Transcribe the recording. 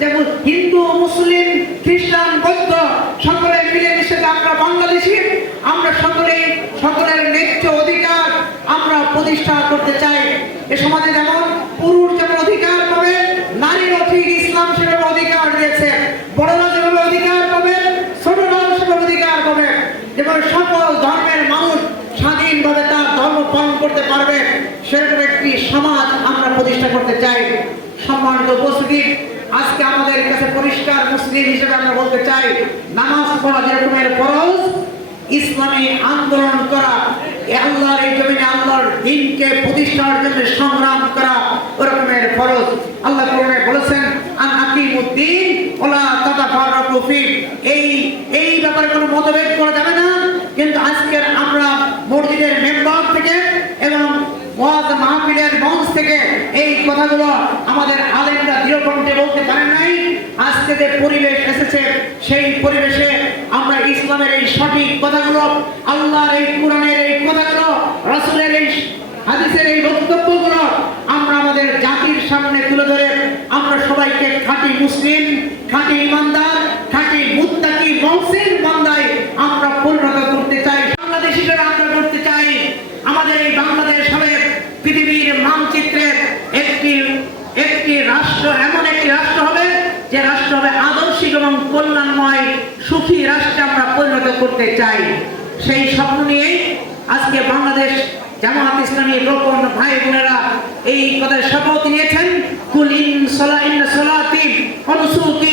যে হিন্দু, মুসলিম, খ্রিস্টান, বৌদ্ধ সকলে মিলেমিশে আমরা বাংলাদেশি, আমরা সকলের ন্যায্য অধিকার আমরা প্রতিষ্ঠা করতে চাই। এ সমাজে যেমন পুরুষ যেমন অধিকার পাবে, নারীরও ঠিক ইসলাম সেভাবে অধিকার দিয়েছে। বড়রা যেভাবে অধিকার পাবে, ছোটরাও সেভাবে অধিকার পাবে। যেভাবে সকল ধর্মের মানুষ স্বাধীনভাবে তার ধর্ম পালন করতে পারবে, সেরকম একটি সমাজ আমরা প্রতিষ্ঠা করতে চাই। সম্মানিত উপস্থিতি, আজকে আমাদের কাছে পরিষ্কার মুসলিম হিসেবে আমরা বলতে চাই, নামাজ পড়া যেরকমের ফরজ, ইসলামী আন্দোলন করা, আল্লাহর এই জমিনে আল্লাহর দ্বীনকে প্রতিষ্ঠার জন্য সংগ্রাম করা ওরকমের ফরজ। আল্লাহ কোরআনে বলেছেন, আন আকিমুদ্দিন ওয়ালা তাতাফাররাকু ফি, এই ব্যাপারে কোনো মতভেদ করা যাবে না। কিন্তু আজকের আমরা মসজিদের মেম্বার থেকে এবং ওয়াজ মাহফিলের মঞ্চ থেকে এই কথাগুলো আমাদের আলেমরা দৃঢ়কণ্ঠে বলতে পারেন নাই। আজকে যে পরিবেশ এসেছে, সেই পরিবেশে আমরা ইসলামের এই সঠিক কথাগুলো, আল্লাহর এই কোরআনের এই কথাগুলো, রাসূলের এই হাদিসের এই বক্তব্যগুলো আমরা আমাদের জাতির সামনে তুলে ধরে আমরা সবাইকে খাঁটি মুসলিম, খাঁটি ইমানদার, খাঁটি মুত্তাকি মুহসিন বান্দায় আমরা পরিণত করতে চাই। বাংলাদেশী হিসেবে আমরা করতে চাই আমাদের এই বাংলাদেশ হবে পৃথিবীর মানচিত্রের একটি রাষ্ট্র, এমন একটি রাষ্ট্র হবে যে রাষ্ট্র হবে আদর্শিক এবং কল্যাণময় সুখী রাষ্ট্রে আমরা পরিণত করতে চাই। সেই স্বপ্ন নিয়েই আজকে বাংলাদেশ জামাত ইসলামী রোপণ ভাই বোনেরা এই কথার শপথ নিয়েছেন, কুল ইন সলাতি ওয়া নুসুকি